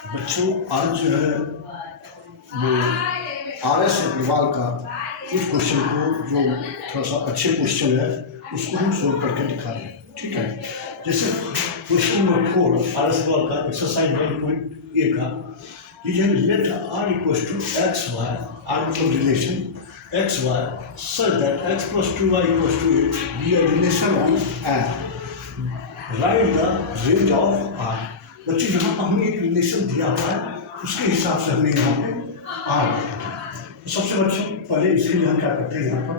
बच्चों आज जो है वो RS अग्रवाल का कुछ क्वेश्चन को जो थोड़ा सा अच्छे क्वेश्चन है उसको हम सोल्व करके दिखा रहे हैं, ठीक है। जैसे क्वेश्चन नंबर 4 RS अग्रवाल का एक्सरसाइज 1.A का ये है let R equals to X Y, R मतलब relation X Y such that x plus 2y equals to 8 be a relation on and write the range of R। बच्चे यहाँ पर हमें एक रिलेशन दिया हुआ है, उसके हिसाब से हमने यहाँ पे R तो सबसे बच्चों पहले इसके लिए हम क्या करते हैं, यहाँ पर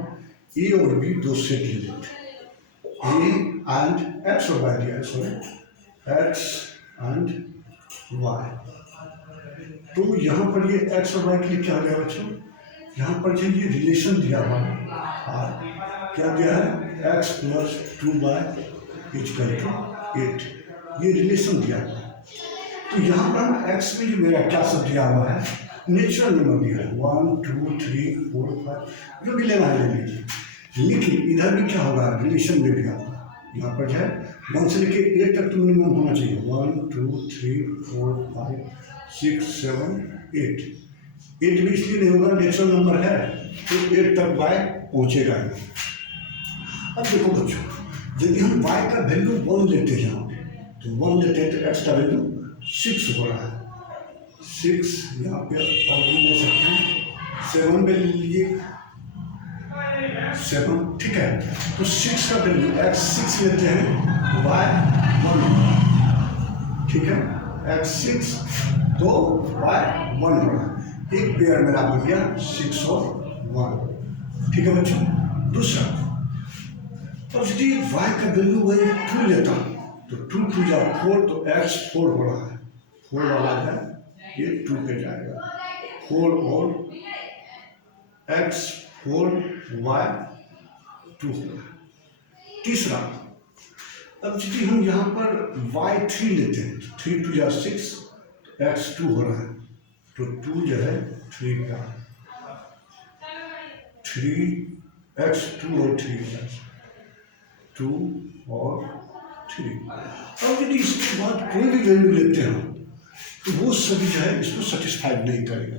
A और B दो सेट ले लेते हैं, A एंड X और Y दिया है, सॉरी X एंड Y। तो यहाँ पर ये X और Y के लिए क्या हो गया बच्चों, यहाँ पर जो ये रिलेशन दिया हुआ है R क्या दिया है x plus 2y equal to 8, ये रिलेशन दिया हुआ है। तो यहाँ पर x में जो मेरा क्या सब दिया हुआ है, नेचुरल नंबर दिया है 1 2 3 4 5 जो भी लेना है ले लीजिए, लेकिन इधर भी क्या होगा रिलेशन में भी होगा, यहाँ पर जो है 1 से लेके 8 तक तो मिनिमम होना चाहिए 1 2 3 4 5 6 7 8 8 भी इसलिए नहीं होगा नेचुरल नंबर है तो 8 तक y पहुँचेगा ही। अब देखो बच्चों यदि हम y का वैल्यू 1 लेते हैं यहाँ तो 1 लेते हैं तो x का वैल्यू 6 हो रहा है, 6 यहाँ पे और भी ले सकते हैं 7 पे ले लीजिए 7, ठीक है। तो 6 का वैल्यू x 6 लेते हैं y 1, ठीक है, x 6 तो y 1 हो रहा है, एक पेयर मेरा बन गया 6 और 1, ठीक है बच्चों। दूसरा अब यदि y का वैल्यू वही 2 लेता तो 2 2 जा 4 तो x 4 हो रहा है, 4 वाला है ये 2 पे जाएगा 4 और x 4 y 2 हो रहा है। तीसरा अब यदि हम यहाँ पर y 3 लेते हैं 3 2 जा 6 तो x 2 हो रहा है तो 2 जो है 3 का 3x 2 और 3 2 और 3। अब यदि इसके बाद कोई भी वैल्यू लेते हैं तो वो सभी जो है इसको सेटिस्फाइड नहीं करेगा।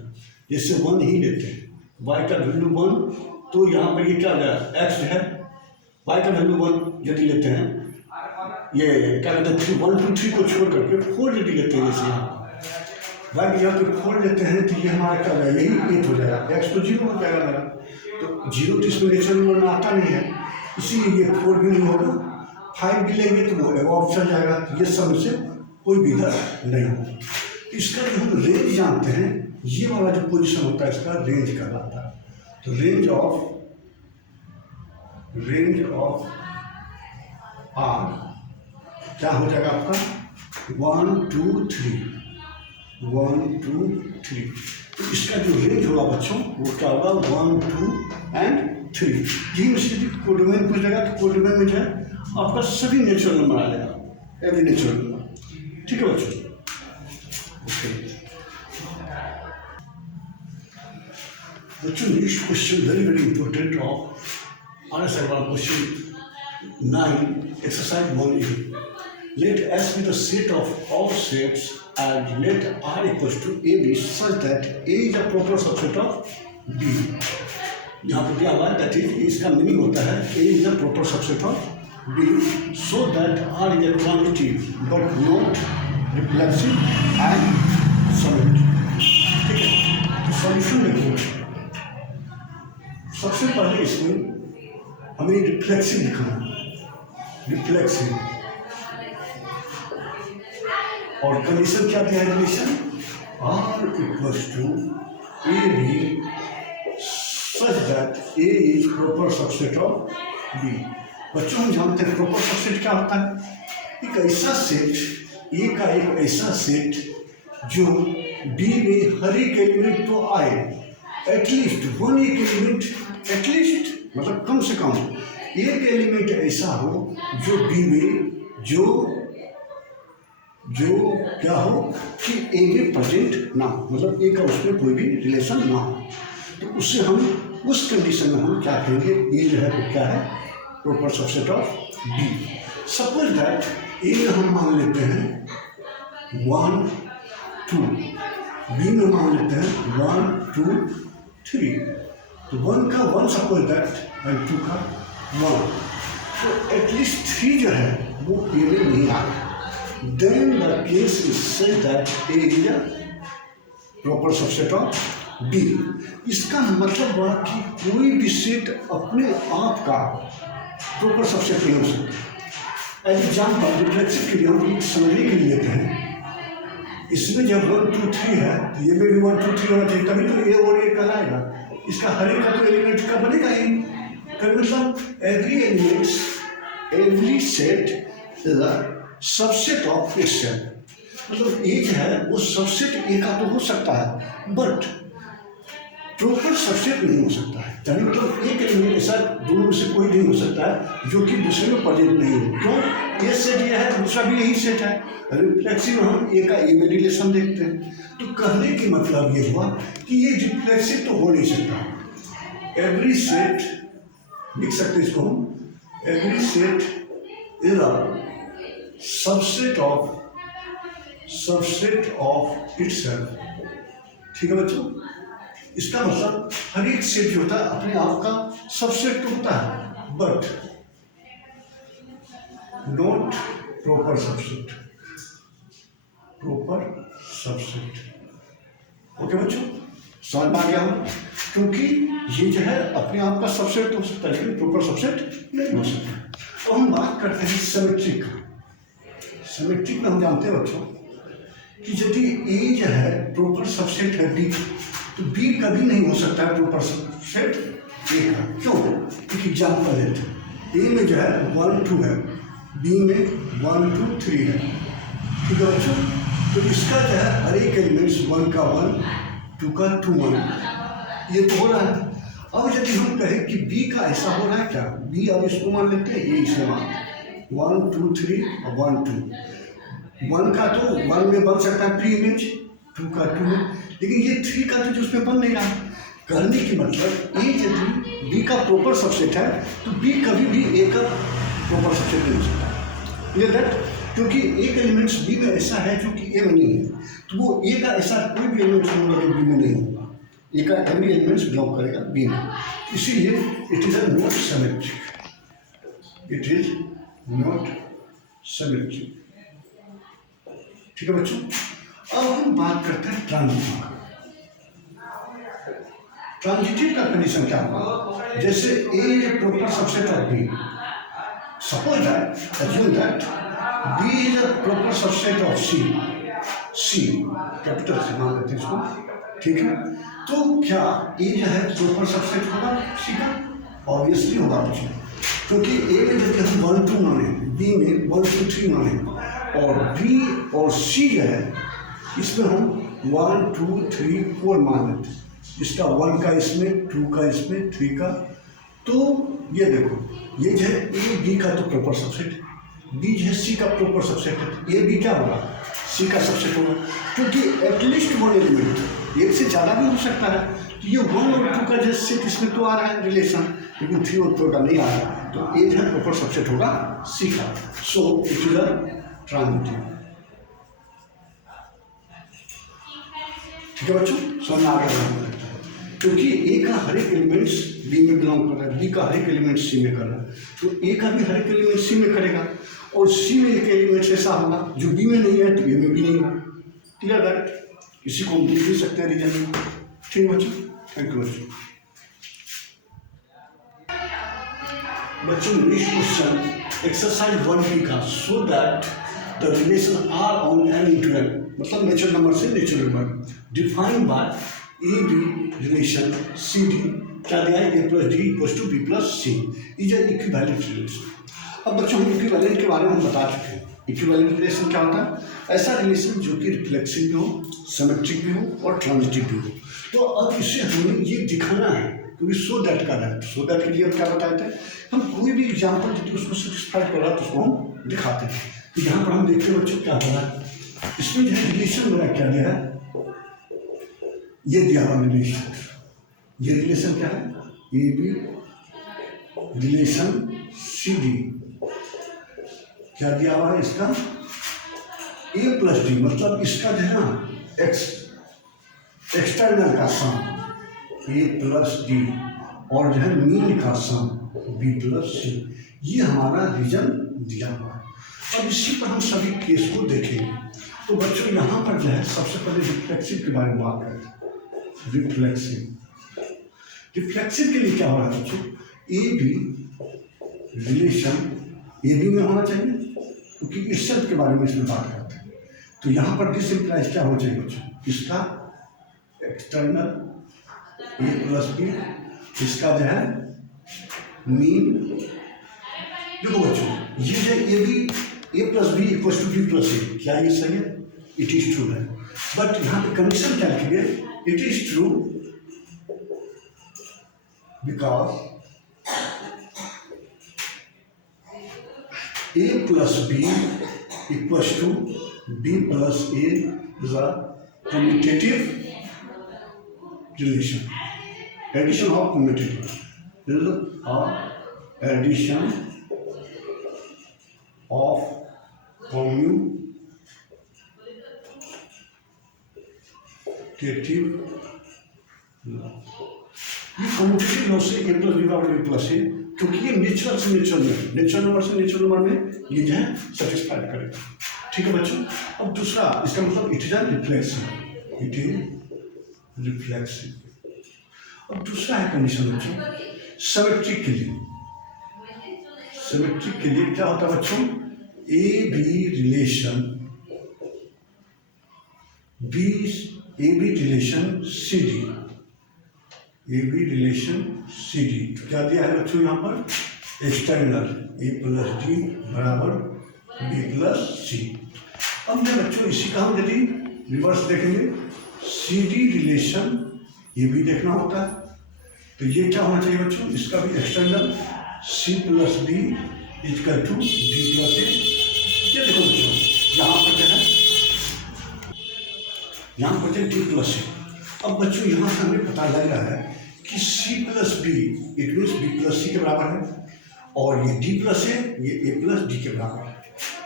जैसे 1 ही लेते हैं y का वैल्यू 1 तो यहाँ पर ये क्या गया x जो है y का वैल्यू 1 यदि लेते हैं ये क्या कहते हैं 3 1 2 3 को छोड़ करके 4 यदि लेते हैं जैसे यहाँ y की जगह पे 4 लेते हैं तो ये हमारा क्या होगा यही 8 हो जाएगा, x तो 0 हो जाएगा मेरा, तो 0 तो इसमें नेचुरल नंबर में आता नहीं है इसीलिए ये 4 भी नहीं होगा, 5 भी लेंगे तो वो एवॉर्ड चल जाएगा, ये सब से कोई भी इधर नहीं होगा। इसका जो हम रेंज जानते हैं ये वाला जो पोजीशन होता है इसका रेंज कहलाता है, तो रेंज ऑफ R क्या हो जाएगा आपका 1 2 3 1 2 3, तो इसका जो रेंज होगा बच्चों वो क्या होगा 1 2 एंड 3। यही मुझे कोडोमेन पूछ जाएगा तो कोडोमेन में जो है आपका सभी नेचुरल नंबर आ जाएगा, एवरी नेचुरल नंबर, ठीक है बच्चों। ओके बच्चों next question very very important of RS Agarwal question 9 exercise 1A। Let S be the set of all sets and let R equals to AB such that A is a proper subset of B। यहाँ पर क्या हुआ that is इसका meaning होता है A is a proper subset of B so that R is a quantity but not reflexive and solid, ठीक है। तो सॉल्यूशन देखिए, सबसे पहले इसमें हमें रिफ्लेक्सिव लिखना है, रिफ्लेक्सिव और कंडीशन क्या दिया है relation R equals to AB such that A is proper subset of B। बच्चों हम जानते हैं प्रॉपर सबसेट क्या होता है, एक ऐसा सेट A का एक ऐसा सेट जो B में हर एक एलिमेंट तो आए, एटलीस्ट वन एक एलिमेंट, एटलीस्ट मतलब कम से कम एक एलिमेंट ऐसा हो जो B में जो क्या हो कि A में प्रेजेंट ना हो, मतलब A का उसमें कोई भी रिलेशन ना हो, तो उससे हम उस कंडीशन में हम क्या कहेंगे A जो है वो क्या है proper subset of B। Suppose that A में हम मान लेते हैं 1 2, बी में मान लेते हैं 1 2 3, तो 1 का 1 सपोज दैट एंड 2 का 1, तो एटलीस्ट 3 जो है वो ए में नहीं आ रहा। Then the case is said that A is a proper subset of B. इसका मतलब हुआ कि कोई भी सेट अपने आप का प्रॉपर सबसेट नहीं हो सकता। एज एग्जाम्पल रिफ्लेक्सिव के लिए हम एक समझने के लिए लेते हैं, इसमें जब 1 2 3 है तो ये में भी 1 2 3 होना चाहिए, तभी तो ए और ए कहलाएगा। इसका हर एक का तो एलिमेंट का बनेगा ही, मतलब every set is a subset of itself. मतलब ए जो है वो सबसेट ए का तो हो सकता है बट प्रॉपर सबसेट नहीं हो सकता है। यानी मतलब एक एलिमेंट ऐसा दोनों में से कोई नहीं हो सकता है जो कि दूसरे में प्रेजेंट नहीं हो। क्यों? ये सेट ये है, दूसरा भी यही सेट है। रिफ्लेक्सिव हम ए का ए में रिलेशन देखते हैं, तो कहने की मतलब ये हुआ कि ये रिफ्लेक्सिव तो हो नहीं सकता। एवरी सेट लिख सकते इसको हम, every set is a subset of itself. ठीक है बच्चों, इसका मतलब हर एक सेट जो होता है अपने आप का सबसेट तो होता है but not proper subset. Okay बच्चों, समझ में आ गया हो? क्योंकि ये जो है अपने आप का सबसेट तो हो सकता है लेकिन प्रॉपर सबसेट नहीं हो सकता। तो हम बात करते हैं सिमेट्री का। सिमेट्री में हम जानते हैं बच्चों कि यदि ए जो है प्रॉपर सबसेट है बी, तो बी कभी नहीं हो सकता है प्रॉपर सबसेट ए का। क्यों? एक एग्जाम्पल है, ए में जो है 1 2 है, बी में 1 2 3 है। ठीक है बच्चों, तो इसका जो है हर एक एलिमेंट्स 1 का 1 2 का 2 1 ये तो हो रहा है। अब यदि हम कहें कि बी का ऐसा हो रहा है क्या, बी अब इसको मान लेते हैं, ए इसे मान 1 2 3 और 1 2, 1 का तो 1 में बन सकता है प्री इमेज, 2 का 2 में, लेकिन ये 3 का तो उसमें बन नहीं रहा। कहने की मतलब ए यदि बी का प्रॉपर सबसेट है तो बी कभी भी ए का प्रॉपर सबसेट नहीं हो सकता। Clear that? क्योंकि एक एलिमेंट्स बी में ऐसा है जो कि ए में नहीं है, तो वो ए का ऐसा कोई भी एलिमेंट्स होगा जो बी में नहीं होगा। ए का एवरी एलिमेंट्स बिलोंग करेगा बी में, इसीलिए it is a not symmetric. It is not symmetric. ठीक है बच्चों, अब हम बात करते हैं ट्रांजिटिव का। ट्रांजिटिव का कंडीशन क्या होगा? जैसे A proper subset of B, suppose that assume that B is a proper subset of C capital से मान लेते हैं इसको। ठीक है, तो क्या ए जो है प्रॉपर सबसेट होगा सी का? ऑब्वियसली होगा बच्चों, क्योंकि ए में यदि हम 1 2 माने, बी में 1 2 3 माने और बी और सी जो है इसमें हम 1 2 3 4 मान लेते हैं। इसका 1 का इसमें, 2 का इसमें, 3 का, तो ये देखो ये जो है ए बी का तो प्रॉपर सबसेट, बी जो है सी का प्रॉपर सबसेट है, ए बी क्या होगा? सी का सबसेट होगा, क्योंकि एटलीस्ट 1 एलिमेंट, एक से ज़्यादा भी हो सकता है। तो ये 1 और 2 का जो सेट इसमें तो आ रहा है रिलेशन, लेकिन 3 और 4 का नहीं आ रहा है, तो ए जो है प्रॉपर सबसेट होगा सी का। So it is a transitive. ठीक है बच्चों, समझ आ गया? क्योंकि ए का हर एक एलिमेंट्स बी में बिलोंग कर रहा है, बी का हर एक एलिमेंट सी में कर रहा है, तो ए का भी हर एक एलिमेंट सी में करेगा, और सी में एक एलिमेंट ऐसा होगा जो बी में नहीं है तो ए में भी नहीं होगा। Clear that? इसी को हम देख भी सकते हैं रीजन में। ठीक बच्चों, थैंक यू बच्चों। बच्चों नेक्स्ट क्वेश्चन एक्सरसाइज 1B का, so that the relation R on N into N, मतलब नेचुरल नंबर से natural number, defined by A B relation C D, क्या दिया है? A plus D equals to B plus C is an equivalent relation. अब बच्चों हम equivalent के बारे में हम बता चुके हैं। इक्विवेलेंट रिलेशन क्या होता है? ऐसा रिलेशन जो कि रिफ्लेक्सिव भी हो, सिमेट्रिक भी हो और ट्रांजिटिव भी हो। तो अब इसे हमें ये दिखाना है, क्योंकि सो दैट का दैट, सो दैट के लिए हम क्या बताए थे? हम कोई भी एग्जाम्पल यदि उसको सेटिस्फाई कर रहा है तो उसको हम दिखाते हैं। तो यहाँ पर हम देखते हैं बच्चों क्या हो रहा है, इसमें जो है रिलेशन मेरा क्या दिया है, ये दिया हुआ रिलेशन। ये रिलेशन क्या है? A B relation C D, क्या दिया हुआ है इसका? ए प्लस डी, मतलब इसका जो है ना एक्सटर्नल का सम ए प्लस डी और जो है मीन का सम बी प्लस सी, ये हमारा रीजन दिया हुआ है। अब इसी पर हम सभी केस को देखेंगे। तो बच्चों यहाँ पर जो है सबसे पहले रिफ्लेक्सिव के बारे में बात करते हैं। रिफ्लेक्सिव के लिए क्या हो रहा है बच्चों, A B relation A B में होना चाहिए क्योंकि इस शब्द के बारे में इसमें बात करते हैं। तो यहाँ पर दिस इम्प्लाइज क्या हो जाएगा बच्चों, इसका एक्सटर्नल ए प्लस बी, इसका जो है मीन। देखो बच्चों ये जो A B A plus B equal to B plus A, क्या ये सही है? इट इज ट्रू है। बट यहाँ पे कंडीशन क्या लिखी है, it is true because a plus b equals to b plus a is a commutative relation. Addition of commutative is a addition of commutative law. ये कम्यूटेटिव लॉ से ए plus B बराबर ए plus ए, क्योंकि ये natural से natural number से natural number में ये जो है सेटिस्फाइड करेगा। ठीक है बच्चों। अब दूसरा इसका मतलब it is reflexive, it is reflexive. अब दूसरा है कंडीशन बच्चों सिमेट्रिक के लिए। सिमेट्रिक के लिए क्या होता है बच्चों, A B relation C D, A B relation C D. तो क्या दिया है बच्चों यहाँ पर, एक्सटर्नल ए प्लस डी बराबर बी प्लस सी। अब मैं बच्चों इसी का हम यदि रिवर्स देखेंगे, सी डी रिलेशन ये भी देखना होता है। तो ये क्या होना चाहिए बच्चों, इसका भी external C plus D equal to D plus A. ये देखो बच्चों यहाँ पर क्या है, यहाँ पर डी प्लस ए। अब बच्चों यहाँ से हमें पता लग रहा है कि C plus B it means B plus C के बराबर है, और ये D प्लस है ये A प्लस डी के बराबर है।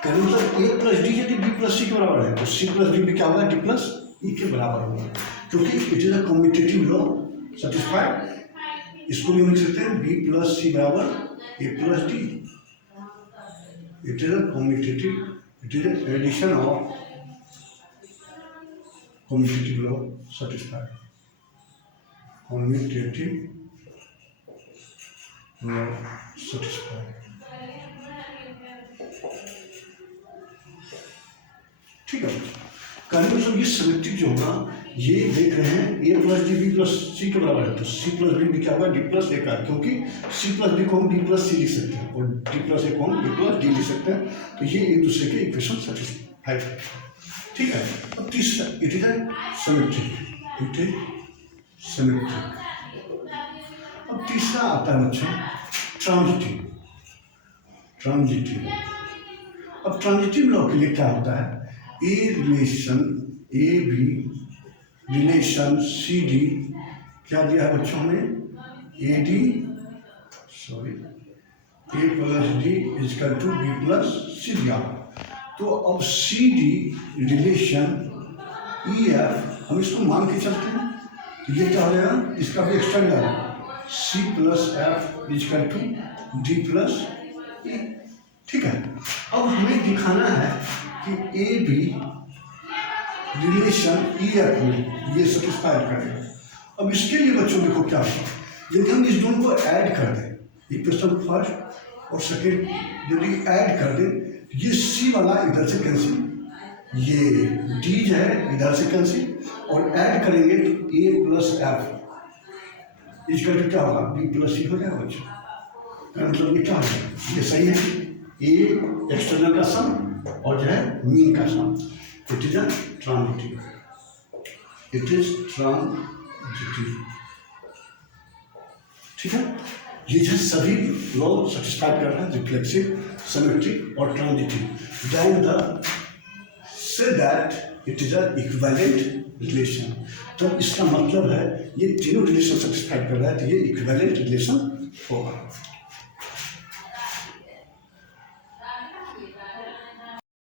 कहने मतलब A प्लस डी यदि B प्लस सी के बराबर है तो C प्लस डी भी क्या होगा, D प्लस ई के बराबर होगा, क्योंकि it is a commutative law satisfied. इसको भी हम लिख सकते हैं B प्लस सी बराबर A plus D. It is a commutative, it is addition of commutative law satisfied. Commutative law satisfied. ठीक है। कहने मतलब ये सिमेट्रिक जो होगा, ये देख रहे हैं ए plus D B plus C के बराबर है, तो सी प्लस बी क्या होगा, डी प्लस ए का, क्योंकि सी प्लस बी को हम बी प्लस सी लिख सकते हैं और डी प्लस ए को हम बी प्लस डी लिख सकते हैं। तो ये एक दूसरे के इक्वेशन सेटिस्फाइड है। ठीक है। अब तीसरा it is symmetric, it is symmetric. अब तीसरा आता है बच्चों ट्रांजिटिव। अब ट्रांजिटिव लॉ के लिए क्या होता है, A B relation C D, क्या दिया है बच्चों हमें, A D sorry A plus D equal to B plus C दिया। तो अब C D relation E F हम इसको मान के चलते हैं, तो ये क्या हो जाएगा, इसका भी external C plus F equal to D plus E. ठीक है। अब हमें दिखाना है कि A B relation E F में ये सेटिस्फाइड करेगा। अब इसके लिए बच्चों देखो क्या होगा, यदि हम इस दोनों को ऐड कर दें, इक्वेशन फर्स्ट और सेकेंड यदि ऐड कर दें, ये सी वाला इधर से कैंसिल, ये डी जो है इधर से कैंसिल, और ऐड करेंगे तो ए प्लस एफ इसका क्या होगा, बी प्लस सी हो जाएगा बच्चों। मतलब ये क्या होगा, ये सही है, ए एक्सटर्नल का सम और जो है मीन का सम। It is transitive, it is transitive. ठीक है। ये जो सभी लॉ सेटिस्फाइड कर रहा है, रिफ्लेक्सिव, सिमेट्रिक और transitive. Then the say that it is a equivalent relation. तो इसका मतलब है ये तीनों रिलेशन सेटिस्फाइड कर रहा है, तो ये इक्विवेलेंट रिलेशन होगा।